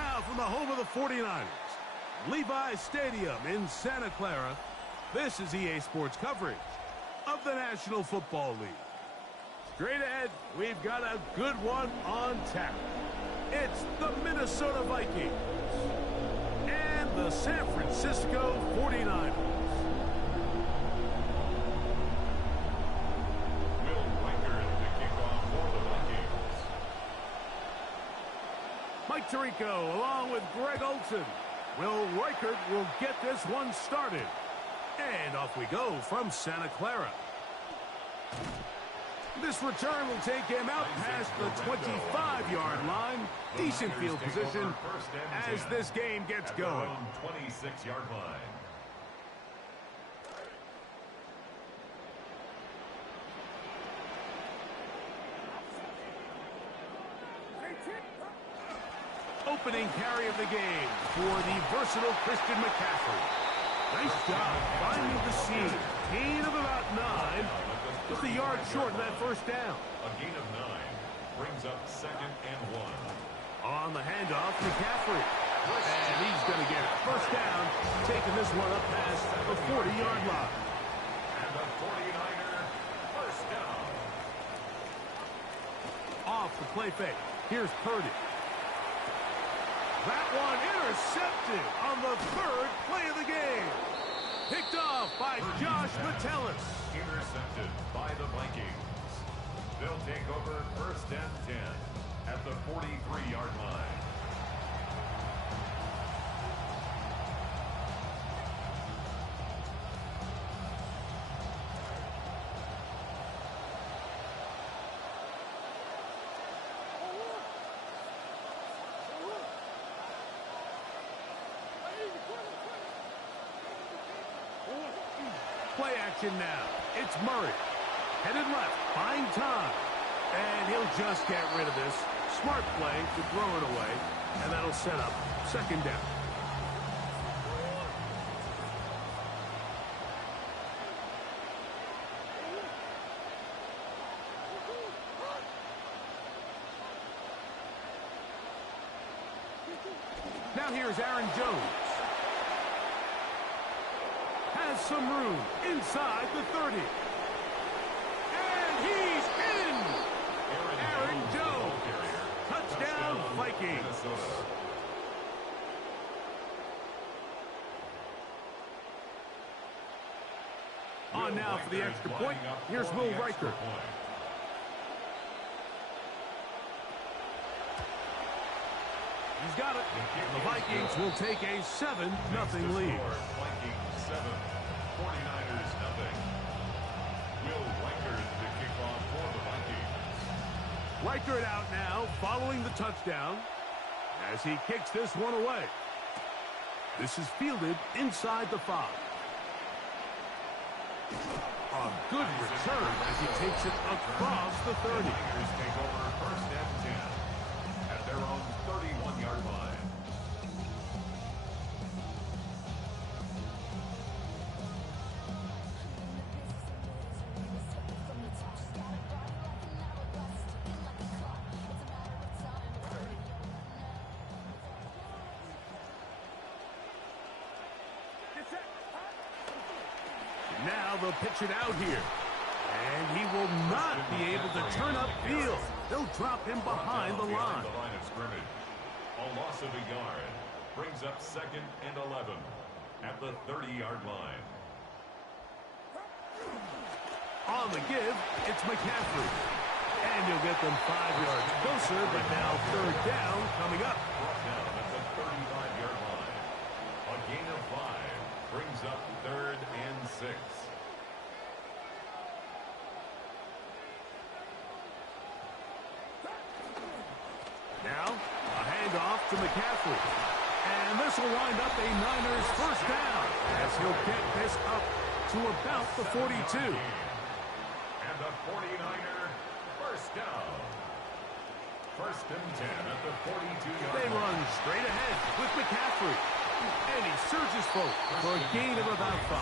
Now from the home of the 49ers, Levi's Stadium in Santa Clara, this is EA Sports coverage of the National Football League. Straight ahead, we've got a good one on tap. It's the Minnesota Vikings and the San Francisco 49ers. Will Riker the kickoff for the Vikings. Mike Tirico along with Greg Olson. Will Reichert will get this one started. And off we go from Santa Clara. This return will take him out past the 25-yard line. Decent field position as this game gets going. 26-yard line. Opening carry of the game for the versatile Christian McCaffrey. Nice job finding the seam. Gain of about 9. Just a yard short of that first down. A gain of 9 brings up 2nd and 1. On the handoff, McCaffrey. And he's going to get it. First down, taking this one up past the 40-yard line. And the 49er first down. Off the play fake. Here's Purdy. That one intercepted on the 3rd play of the game. Picked off by Josh Metellus. Intercepted by the Vikings. They'll take over 1st and 10 at the 43-yard line. Play action now. It's Murray. Headed left, buying time. And he'll just get rid of this. Smart play to throw it away. And that'll set up 2nd down. Now here's Aaron Jones. Has some room inside the 30. And he's in! Aaron Jones. Touchdown, Vikings. On now for the extra point. Here's Will Riker. He's got it. The Vikings will take a 7-0 lead. Vikings 7, 49ers 0. Will Reichert the kickoff for the Vikings. Reichert out now, following the touchdown as he kicks this one away. This is fielded inside the 5. A good return as he takes it across the 30. Vikings take over 1st and 10 at their own 31-yard line. Now they'll pitch it out here. And he will not be able to turn up field. They'll drop him behind the line. The line of scrimmage. A loss of a yard brings up 2nd and 11 at the 30-yard line. On the give, it's McCaffrey. And he'll get them 5 yards closer, but now 3rd down coming up. Brought down at the 35-yard line. A gain of 5 brings up 3rd and 6. Now, a handoff to McCaffrey. And this will wind up a Niners first down as he'll get this up to about the 42. And the 49er first down. 1st and 10 at the 42-yard line. They run straight ahead with McCaffrey. And he surges forward for a gain of about 5.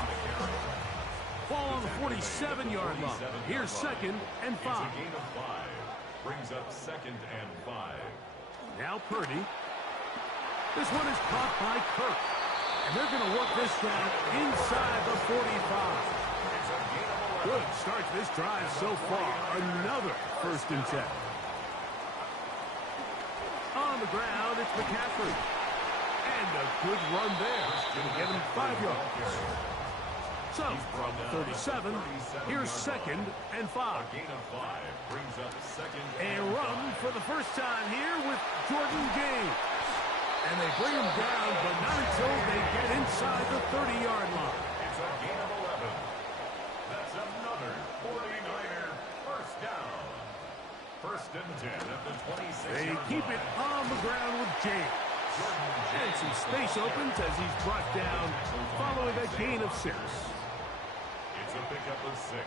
Ball on the 47-yard line. Here's 2nd and 5. It's a gain of 5. Brings up 2nd and 5. Now Purdy. This one is caught by Kirk. And they're going to work this down inside the 45. Good start to this drive so far. Another 1st and 10. On the ground, it's McCaffrey. And a good run there. Going to get him 5 yards. So, from 37, here's 2nd and 5. A run for the first time here with Jordan James. And they bring him down, but not until they get inside the 30-yard line. It's a gain of 11. That's another 49er first down. 1st and 10 at the 26. They keep it on the ground with James. And some space opens as he's brought down following a gain of 6. It's a pickup of 6.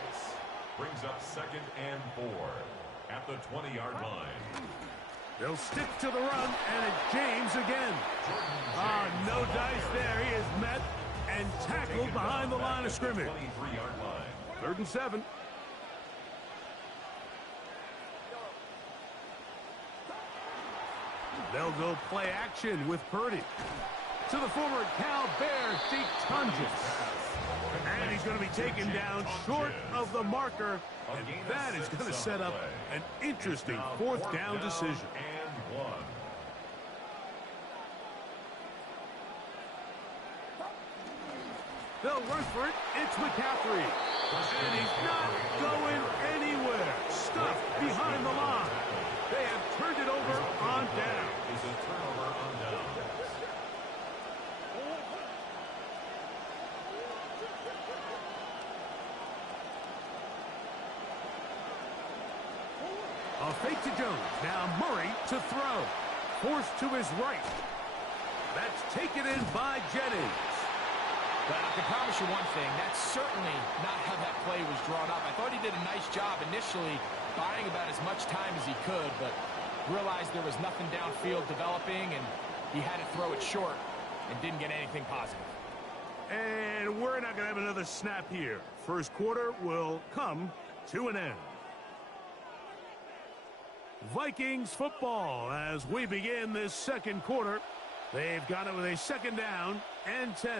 Brings up 2nd and 4 at the 20-yard line. They'll stick to the run, and it's James again. No dice there. He is met and tackled behind the line of scrimmage. 23-yard line. 3rd and 7. They'll go play action with Purdy. To the former Cal Bear, Jake Tunges. And he's going to be taken down short of the marker. And that is going to set up an interesting 4th down decision. And 1. They'll run for it. It's McCaffrey. And he's not going anywhere. Stuffed behind the line. They have turned it over on down. It's a turnover on down. A fake to Jones. Now Murray to throw. Forced to his right. That's taken in by Jennings. But I can promise you one thing. That's certainly not how that play was drawn up. I thought he did a nice job initially buying about as much time as he could, but realized there was nothing downfield developing, and he had to throw it short and didn't get anything positive. And we're not going to have another snap here. First quarter will come to an end. Vikings football as we begin this 2nd quarter. They've got it with a 2nd down and 10.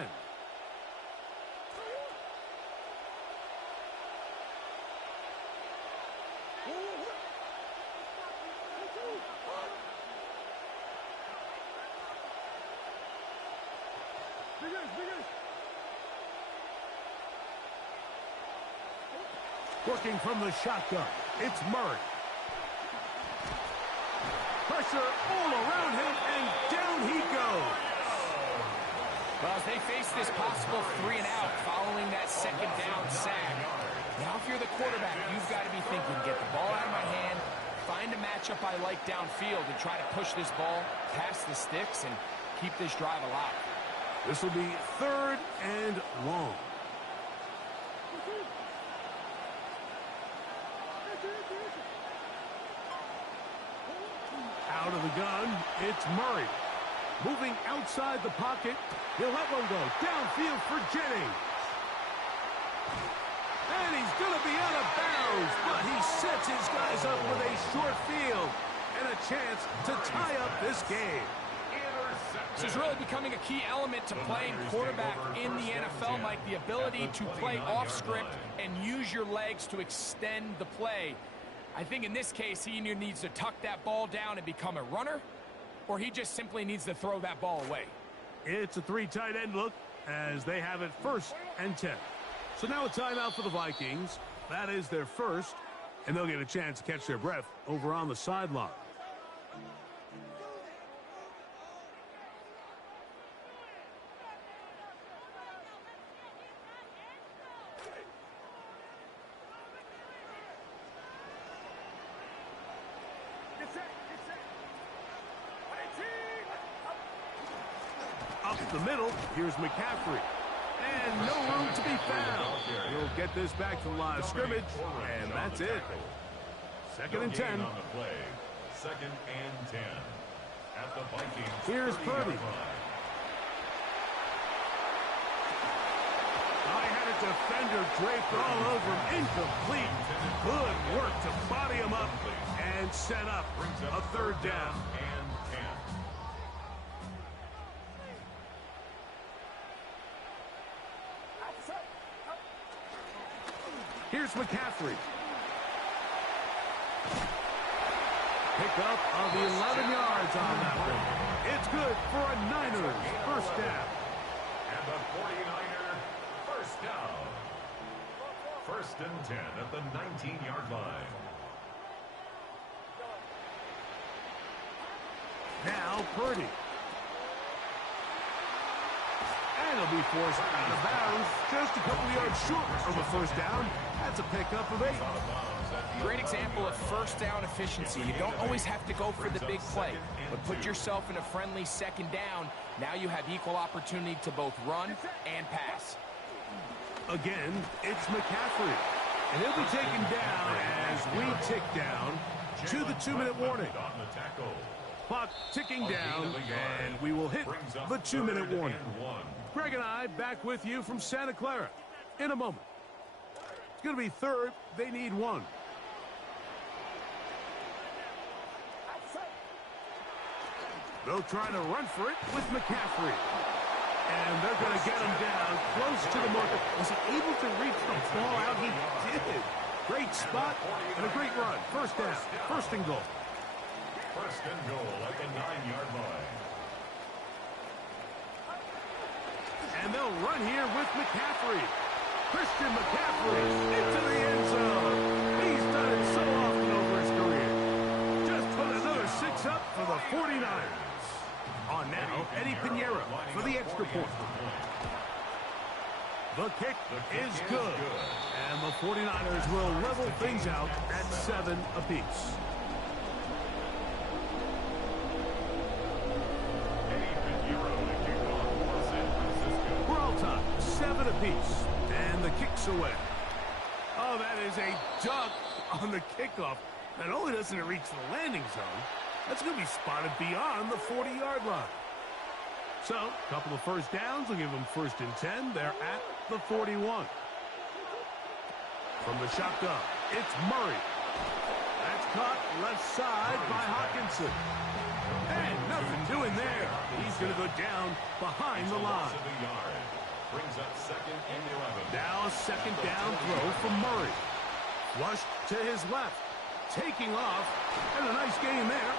Working from the shotgun, it's Murray. Pressure all around him, and down he goes. Well, as they face this possible 3 and out following that 2nd down sack, now if you're the quarterback, you've got to be thinking, get the ball out of my hand, find a matchup I like downfield, and try to push this ball past the sticks and keep this drive alive. This will be 3rd and long. Out of the gun, it's Murray. Moving outside the pocket, he'll let one go. Downfield for Jennings. And he's going to be out of bounds, but he sets his guys up with a short field and a chance to tie up this game. This is really becoming a key element to playing quarterback in the NFL, Mike, the ability to play off script and use your legs to extend the play. I think in this case, he either needs to tuck that ball down and become a runner, or he just simply needs to throw that ball away. It's a 3 tight end look as they have it 1st and 10. So now a timeout for the Vikings. That is their first, and they'll get a chance to catch their breath over on the sideline. Up the middle, here's McCaffrey. And no room to be found. He'll get this back to the line of scrimmage, and that's it. 2nd and 10. On the play. 2nd and 10. At the Vikings. Here's Purdy. I had a defender draped all over him. Incomplete. Good work to body him up and set up a 3rd down. Here's McCaffrey. Pick up of 11 yards on that one. It's good for a Niners first down. And the 49er first down. First and 10 at the 19-yard line. Now Purdy. And he'll be forced out of bounds. Just a couple of yards short of a first down. That's a pickup of 8. Great example of first down efficiency. You don't always have to go for the big play, but put yourself in a friendly second down. Now you have equal opportunity to both run and pass. Again, it's McCaffrey. And he'll be taken down as we tick down to the 2-minute warning. Clock ticking down, and we will hit the 2-minute warning. Greg and I back with you from Santa Clara in a moment. It's going to be third. They need 1. They'll try to run for it with McCaffrey. And they're going to get him down close to the marker. Was he able to reach the ball out? He did. Great spot and a great run. First down. First and goal. First and goal at the 9-yard line. And they'll run here with McCaffrey. Christian McCaffrey into the end zone. He's done it so often over his career. Just put another 6 up for the 49ers. On now, Eddie Pinheiro for the extra point. The kick is good. And the 49ers will level things out at 7 apiece. We're all tied, 7 apiece. And the kick's away. Oh, that is a dunk on the kickoff. Not only doesn't it reach the landing zone, that's going to be spotted beyond the 40-yard line. So, a couple of first downs will give them first and 10. They're at the 41. From the shotgun, it's Murray. That's caught left side by Hawkinson. And nothing doing there. He's going to go down behind the line. Brings up second and 11. Now a second down throw from Murray. Flushed to his left. Taking off. And a nice gain there.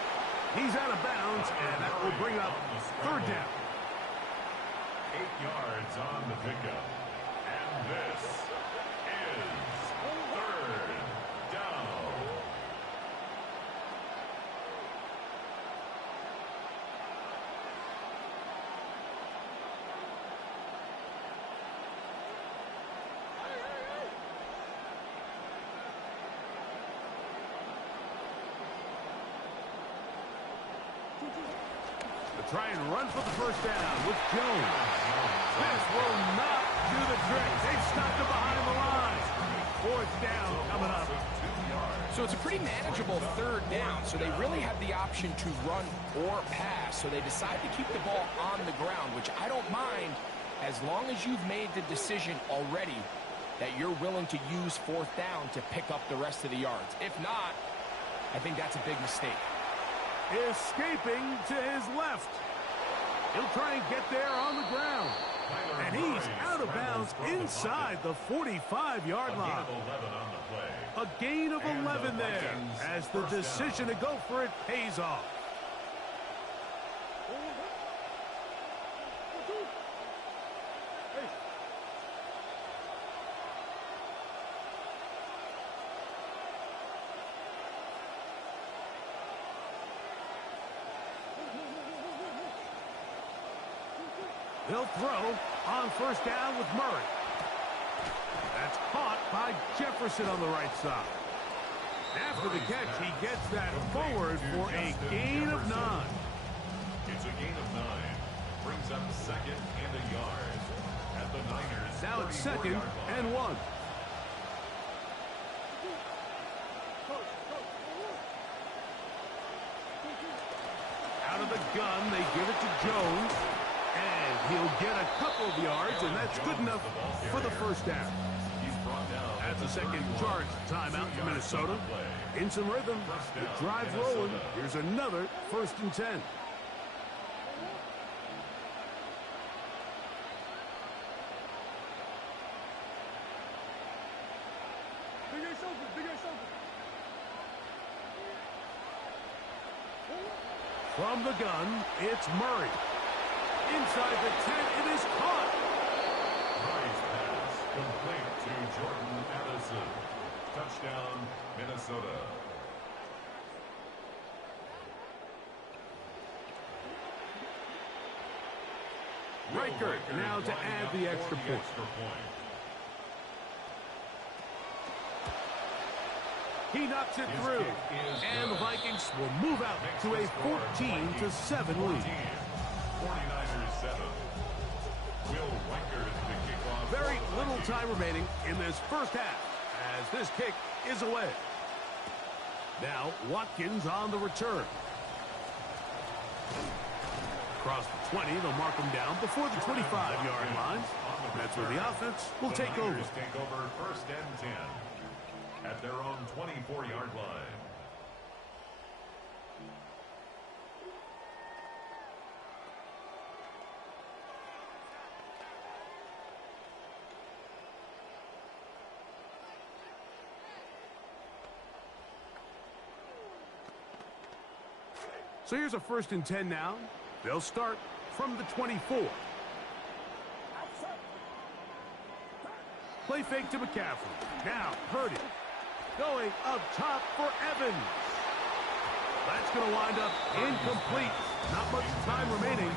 He's out of bounds, and that will bring up third down. 8 yards on the pickup. And this is third down. Try and run for the first down with Jones. This will not do the trick. They've stopped him behind the line. Fourth down coming up. So it's a pretty manageable third down, so they really have the option to run or pass. So they decide to keep the ball on the ground, which I don't mind as long as you've made the decision already that you're willing to use fourth down to pick up the rest of the yards. If not, I think that's a big mistake. Escaping to his left. He'll try and get there on the ground. And he's out of bounds inside the 45-yard line. A gain of 11 there as the decision to go for it pays off. He'll throw on first down with Murray. That's caught by Jefferson on the right side. After the catch, he gets that forward for a gain of 9. It's a gain of 9. Brings up second and a yard. At the Niners. Now it's second and 1. Out of the gun, they give it to Jones. And he'll get a couple of yards, and that's good enough for the first down. That's a second charge timeout for Minnesota. In some rhythm, the drive rolling. Here's another first and 10. From the gun, it's Murray. Inside the 10, it is caught. Nice pass, complete to Jordan Addison. Touchdown, Minnesota. Riker now to add the extra point. He knocks it through, and the Vikings will move out to a 14-7 lead. 49ers 7. Will Riker to kick off. Very little time remaining in this first half as this kick is away. Now Watkins on the return. Across the 20, they'll mark him down before the 25-yard line. That's where the offense will take over. Take over first and 10 at their own 24-yard line. So here's a 1st and 10 now. They'll start from the 24. Play fake to McCaffrey. Now Purdy going up top for Evans. That's going to wind up incomplete. Not much time remaining.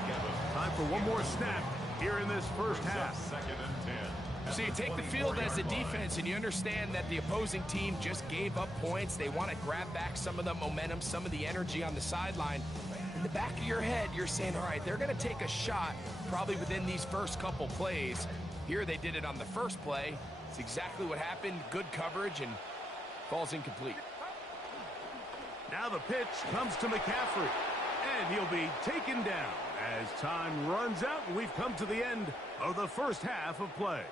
Time for one more snap here in this first half. 2nd and 10. So you take the field as a defense and you understand that the opposing team just gave up points. They want to grab back some of the momentum, some of the energy on the sideline. In the back of your head, you're saying, all right, they're going to take a shot probably within these first couple plays. Here they did it on the first play. It's exactly what happened. Good coverage and falls incomplete. Now the pitch comes to McCaffrey, and he'll be taken down as time runs out, and we've come to the end of the first half of play.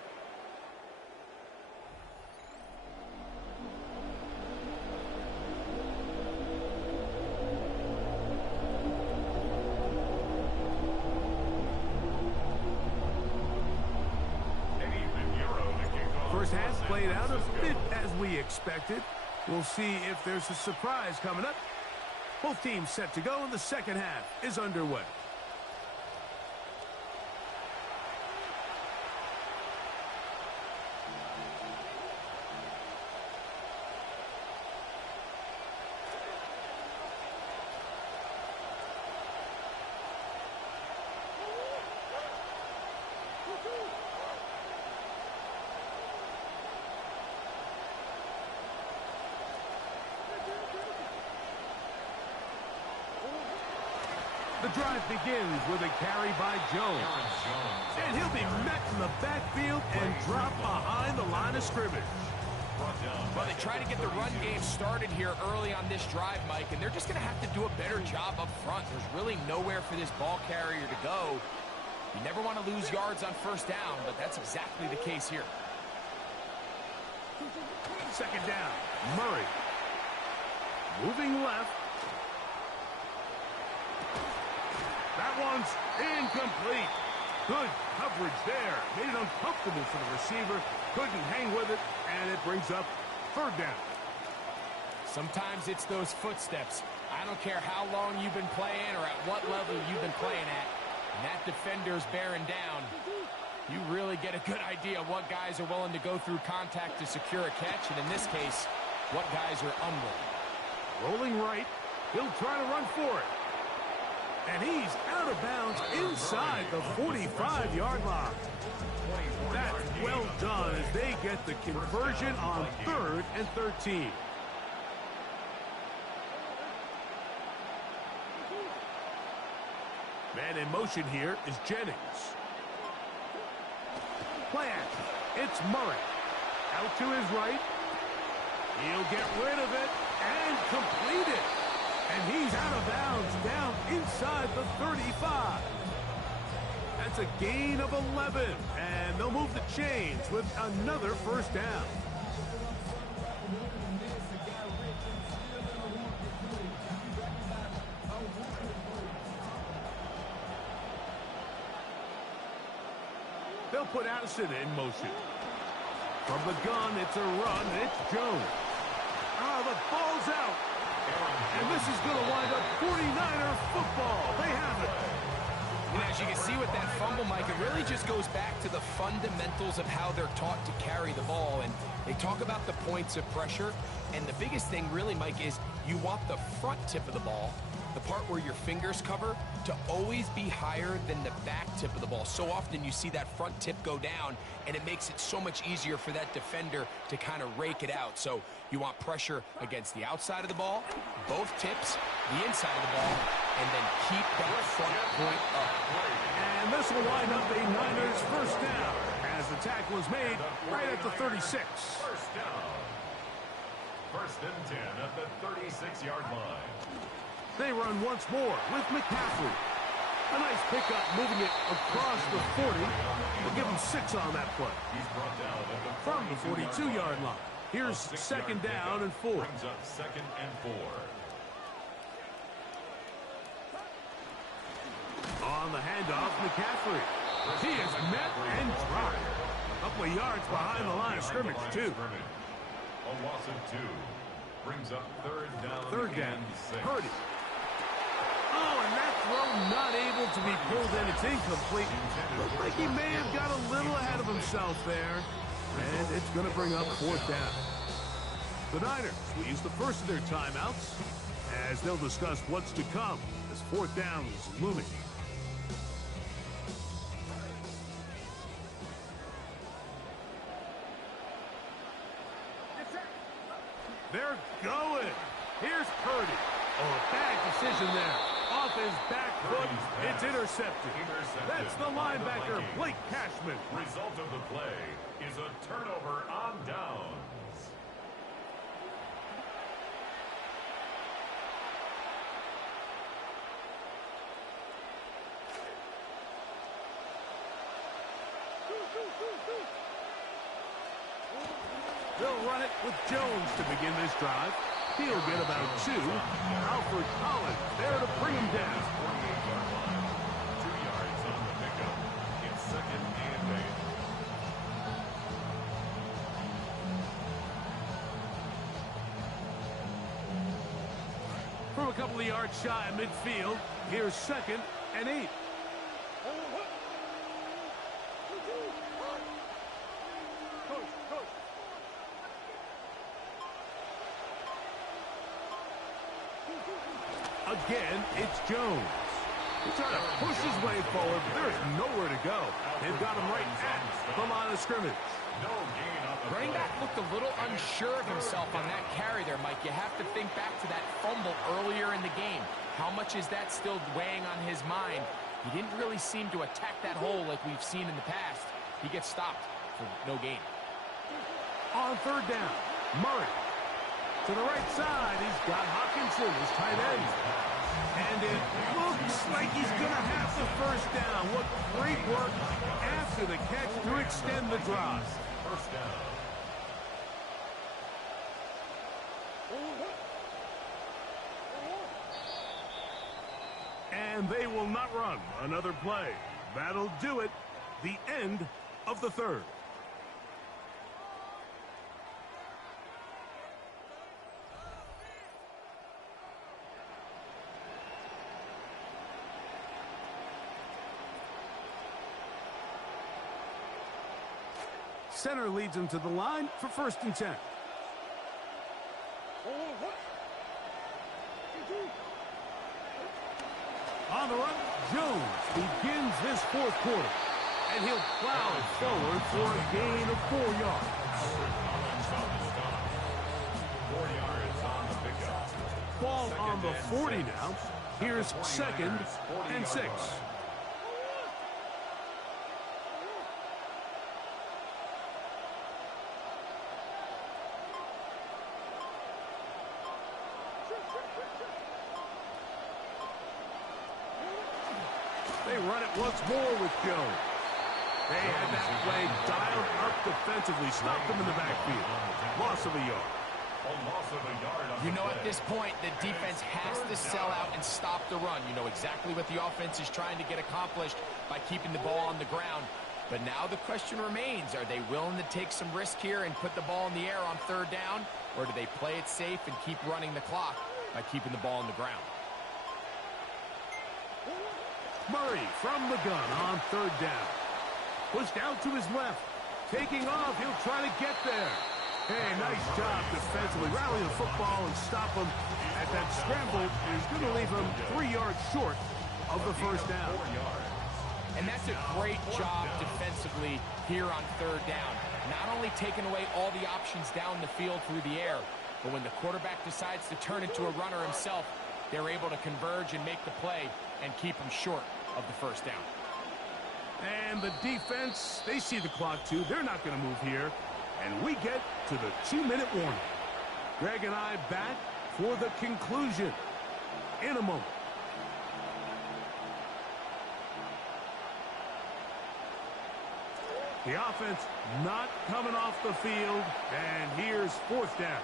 First half played out a bit as we expected. We'll see if there's a surprise coming up. Both teams set to go, and the second half is underway. The drive begins with a carry by Jones. And he'll be met in the backfield and dropped behind the line of scrimmage. Well, they try to get the run game started here early on this drive, Mike, and they're just going to have to do a better job up front. There's really nowhere for this ball carrier to go. You never want to lose yards on first down, but that's exactly the case here. Second down, Murray. Moving left. That one's incomplete. Good coverage there. Made it uncomfortable for the receiver. Couldn't hang with it, and it brings up third down. Sometimes it's those footsteps. I don't care how long you've been playing or at what level you've been playing at. And that defender's bearing down. You really get a good idea of what guys are willing to go through contact to secure a catch, and in this case, what guys are unwilling. Rolling right. He'll try to run for it. And he's out of bounds inside the 45-yard line. That's well done as they get the conversion on 3rd and 13. Man in motion here is Jennings. Play action. It's Murray. Out to his right. He'll get rid of it and complete it. And he's out of bounds down inside the 35. That's a gain of 11. And they'll move the chains with another first down. They'll put Addison in motion. From the gun, it's a run. It's Jones. Oh, the ball's out. And this is going to wind up 49er football. They have it. And as you can see with that fumble, Mike, it really just goes back to the fundamentals of how they're taught to carry the ball. And they talk about the points of pressure. And the biggest thing really, Mike, is you want the front tip of the ball, the part where your fingers cover, to always be higher than the back tip of the ball. So often you see that front tip go down, and it makes it so much easier for that defender to kind of rake it out. So you want pressure against the outside of the ball, both tips, the inside of the ball, and then keep that front point up. And this will wind up a Niners first down as the tackle is made right at the 36. First down. First and 10 at the 36-yard line. They run once more with McCaffrey. A nice pickup moving it across the 40. We'll give him 6 on that play. He's brought down at the From the 42-yard line. Here's second down and 4. Brings up second and 4. On the handoff, McCaffrey. He is met and dropped. A couple of yards behind the line of scrimmage, too. A loss of 2. Brings up third down. Third down. And 6. Purdy. Oh, and that throw not able to be pulled in. It's incomplete. Looked like he may have got a little ahead of himself there. And it's going to bring up fourth down. The Niners will use the first of their timeouts as they'll discuss what's to come as fourth down is looming. They're going. Here's Purdy. Oh, a bad decision there. Off his back foot. It's intercepted. That's the linebacker, Blake Cashman. Result of the play is a turnover on downs. They'll run it with Jones to begin this drive. He'll get about 2. Alfred Collins there to bring him down. 48-yard line. 2 yards on the pickup. It's second and 8. From a couple of yards shy of midfield, here's second and 8. Again, it's Jones. He's trying to push his way forward, but there's nowhere to go. They've got him right at the line of scrimmage. No gain on the Running back looked a little unsure of himself on that carry there, Mike. You have to think back to that fumble earlier in the game. How much is that still weighing on his mind? He didn't really seem to attack that hole like we've seen in the past. He gets stopped for no gain. On third down, Murray. To the right side, he's got Hawkinson, his tight end. And it looks like he's going to have the first down. What great work after the catch to extend the drive. First down. And they will not run another play. That'll do it. The end of the third. Center leads him to the line for first and 10. On the run, Jones begins this fourth quarter. And he'll plow forward for a gain of 4 yards. 4 yards on the pickup. Ball on the 40 now. Here's second and 6. They run it once more with Jones. They had that play dialed up defensively. Stopped them in the backfield. Loss of a yard. A loss of a yard on You the know, play. at this point, the defense has to sell out and stop the run. You know exactly what the offense is trying to get accomplished by keeping the ball on the ground. But now the question remains, are they willing to take some risk here and put the ball in the air on third down? Or do they play it safe and keep running the clock by keeping the ball on the ground? Murray from the gun on third down. Pushed out to his left. Taking off, he'll try to get there. Hey, nice job defensively. Rally the football and stop him at that scramble is going to leave him 3 yards short of the first down. And that's a great job defensively here on third down. Not only taking away all the options down the field through the air, but when the quarterback decides to turn into a runner himself, they're able to converge and make the play and keep him short of the first down. And the defense, they see the clock too. They're not going to move here. And we get to the 2-minute warning. Greg and I back for the conclusion in a moment. The offense not coming off the field, and here's fourth down.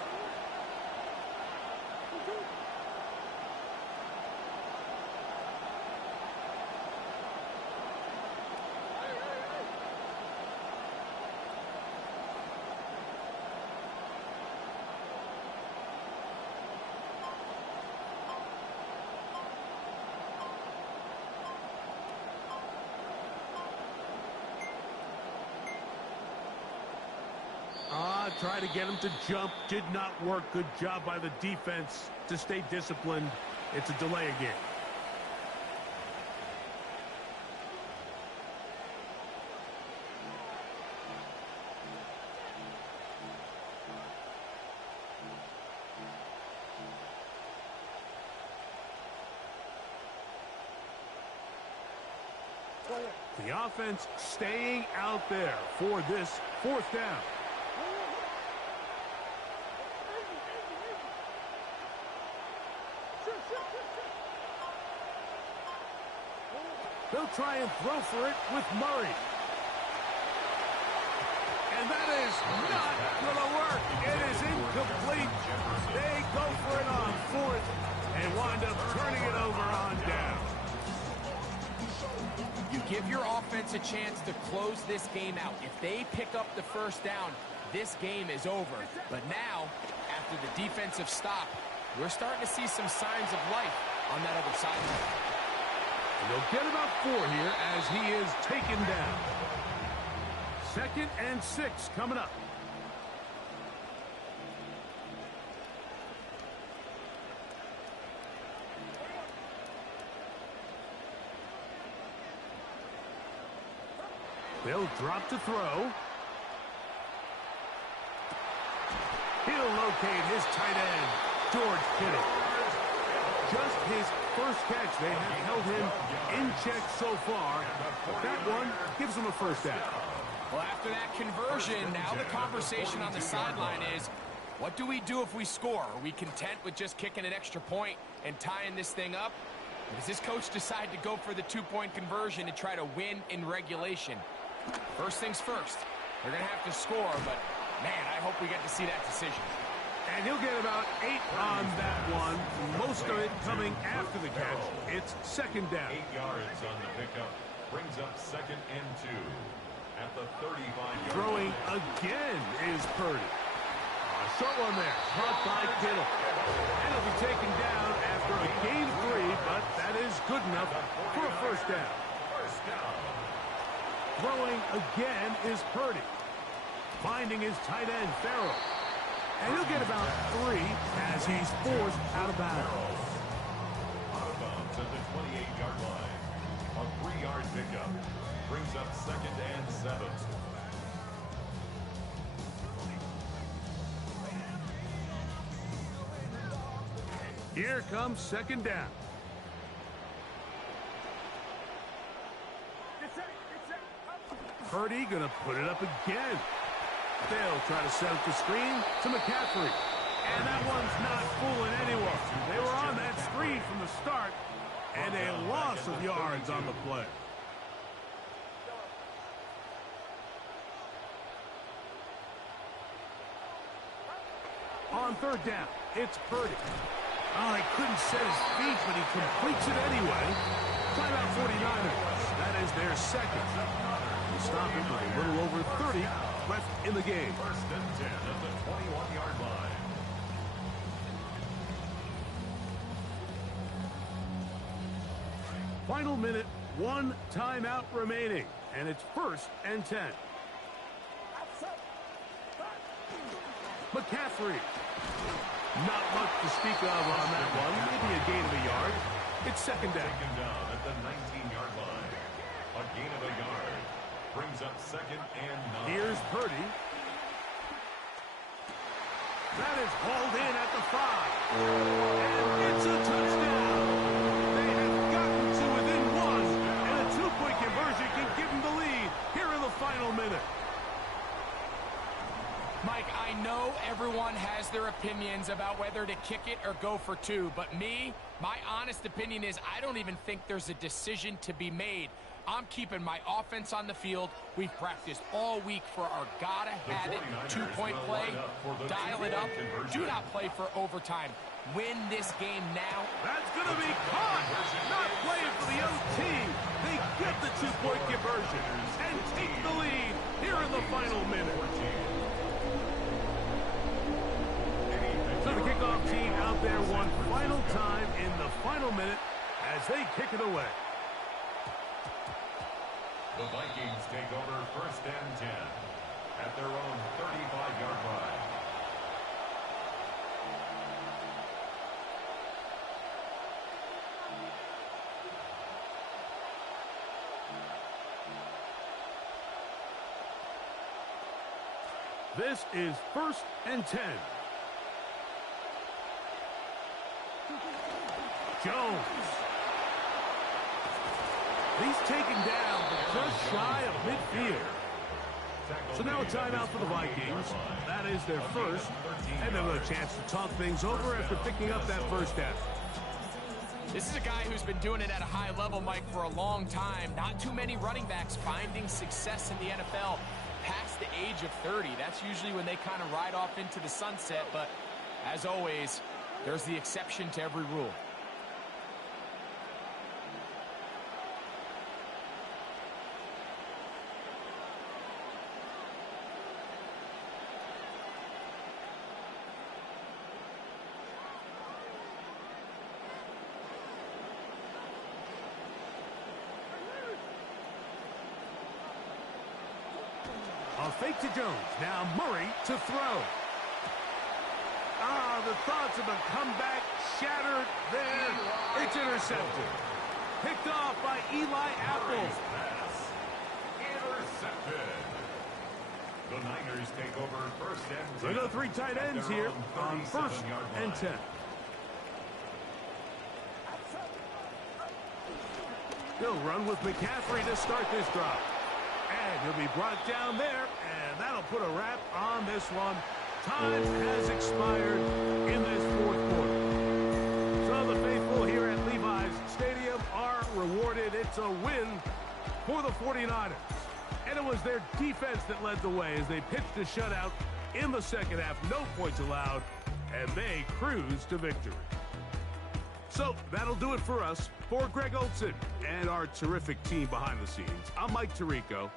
Try to get him to jump. Did not work. Good job by the defense to stay disciplined. It's a delay again. The offense staying out there for this fourth down. They'll try and throw for it with Murray. And that is not going to work. It is incomplete. They go for it on fourth and wind up turning it over on down. You give your offense a chance to close this game out. If they pick up the first down, this game is over. But now, after the defensive stop, we're starting to see some signs of life on that other sideline. And they'll get about 4 here as he is taken down. 2nd and 6 coming up. They'll drop to throw. He'll locate his tight end, George Kittle. Just his first catch. They have held him in check so far. That one gives him a first down. Well, after that conversion, now the conversation on the sideline is, what do we do if we score? Are we content with just kicking an extra point and tying this thing up? Or does this coach decide to go for the 2-point conversion and try to win in regulation? First things first. They're going to have to score, but, man, I hope we get to see that decision. And he'll get about 8 on that one. Most of it coming after the catch. It's 2nd down. 8 yards on the pickup. Brings up 2nd and 2 at the 35-yard Throwing again is Purdy. A short one there. Caught by Kittle. And he'll be taken down after a gain of 3, but that is good enough for a first down. First down. Throwing again is Purdy. Finding his tight end, Farrell. And he'll get about 3 as he's forced out of bounds. Out of bounds at the 28-yard line. A 3-yard pickup. Brings up 2nd and 7. Here comes 2nd down. Purdy gonna put it up again. They'll try to set up the screen to McCaffrey. And that one's not fooling anyone. They were on that screen from the start, and a loss of yards on the play. On 3rd down, it's Purdy. Oh, he couldn't set his feet, but he completes it anyway. Timeout 49ers. That is their 2nd. Stop him with a little over 30 left in the game. 1st and 10 at the 21-yard line. Final minute, 1 timeout remaining, and it's 1st and 10. McCaffrey. Not much to speak of on that one. Maybe a gain of a yard. It's 2nd down. Taken down at the 19-yard line. A gain of a yard. Brings up 2nd and 9. Here's Purdy. That is hauled in at the 5. And it's a touchdown. They have gotten to within 1. And a 2-point conversion can give them the lead here in the final minute. Mike, I know everyone has their opinions about whether to kick it or go for 2, but my honest opinion is I don't even think there's a decision to be made. I'm keeping my offense on the field. We've practiced all week for our gotta-have-it 2-point play. Dial it up. Do not play for overtime. Win this game now. That's going to be caught. Not playing for the OT. They get the 2-point conversion and take the lead here in the final minute. So the kickoff team out there one final time in the final minute as they kick it away. The Vikings take over 1st and 10 at their own 35-yard line. This is 1st and 10. Jones. He's taken down, but just shy of midfield. So now a timeout for the Vikings. That is their first. And they'll have a chance to talk things over after picking up that first down. This is a guy who's been doing it at a high level, Mike, for a long time. Not too many running backs finding success in the NFL past the age of 30. That's usually when they kind of ride off into the sunset. But as always, there's the exception to every rule. A fake to Jones. Now Murray to throw. The thoughts of a comeback shattered there. It's intercepted. Picked off by Eli Apple. Intercepted. The Niners take over 1st and 10. We go 3 tight ends here on 1st and 10. He'll run with McCaffrey to start this drive. And he'll be brought down there, and that'll put a wrap on this one. Time has expired in this 4th quarter. So the faithful here at Levi's Stadium are rewarded. It's a win for the 49ers. And it was their defense that led the way as they pitched a shutout in the 2nd half. No points allowed, and they cruised to victory. So that'll do it for us. For Greg Olson and our terrific team behind the scenes, I'm Mike Tirico.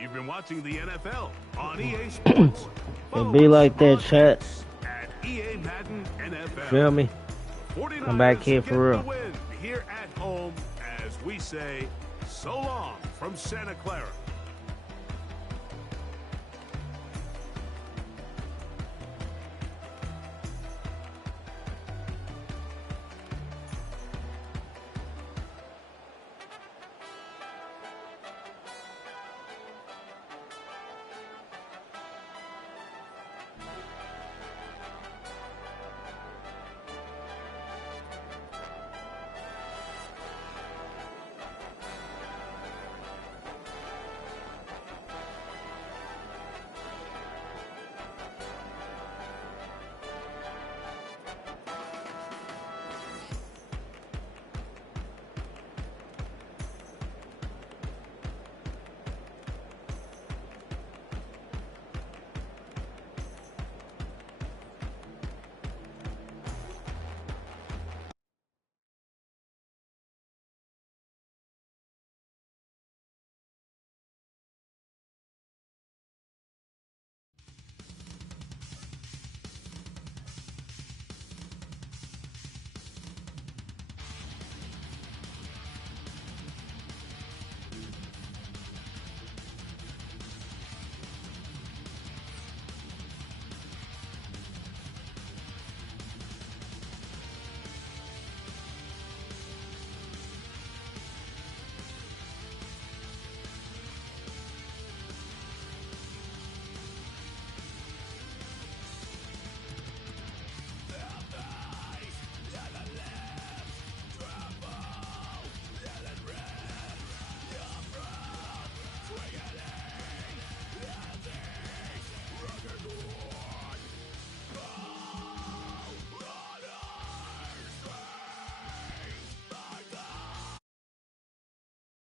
You've been watching the NFL on EA Sports. It be like that, chat. At EA Madden NFL. Feel me? Come back here for real. Win here at home as we say so long from Santa Clara.